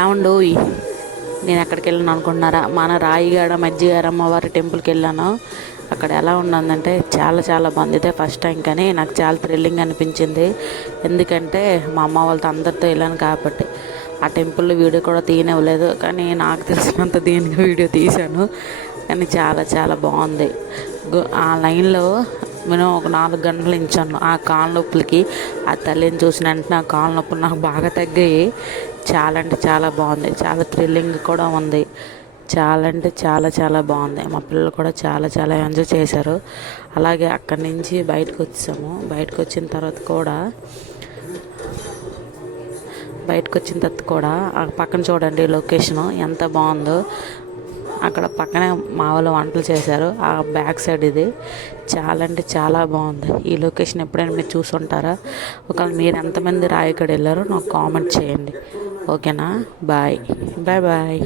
ఏమండోయ్, నేను ఎక్కడికి వెళ్ళాను అనుకుంటున్నారా? మన రాయిగాడ మజ్జిగార అమ్మవారి టెంపుల్కి వెళ్ళాను. అక్కడ ఎలా ఉన్నదంటే చాలా చాలా బాగుంది. ఇదే ఫస్ట్ టైం కానీ నాకు చాలా థ్రిల్లింగ్ అనిపించింది. ఎందుకంటే మా అమ్మ వాళ్ళతో అందరితో వెళ్ళాను కాబట్టి. ఆ టెంపుల్లో వీడియో కూడా తీయనివ్వలేదు, కానీ నాకు తెలిసినంత దీనికి వీడియో తీశాను. కానీ చాలా చాలా బాగుంది. ఆ లైన్లో నేను ఒక 4 గంటలు నించాను. ఆ కాళ్ళ నొప్పులకి ఆ తల్లిని చూసిన వెంటనే ఆ కాళ్ళ నొప్పులు నాకు బాగా తగ్గాయి. చాలా అంటే చాలా బాగుంది. చాలా థ్రిల్లింగ్ కూడా ఉంది. చాలా అంటే చాలా చాలా బాగుంది. మా పిల్లలు కూడా చాలా చాలా ఎంజాయ్ చేశారు. అలాగే అక్కడి నుంచి బయటకు వచ్చాము. బయటకు వచ్చిన తర్వాత కూడా ఆ పక్కన చూడండి లొకేషను ఎంత బాగుందో. అక్కడ పక్కనే మా వాళ్ళు వంటలు చేశారు. ఆ బ్యాక్ సైడ్ ఇది చాలా అంటే చాలా బాగుంది. ఈ లొకేషన్ ఎప్పుడైనా మీరు చూసుంటారా? ఒకవేళ మీరు ఎంతమంది రాయగడ వెళ్ళారో నాకు కామెంట్ చేయండి. ఓకేనా? Bye bye bye.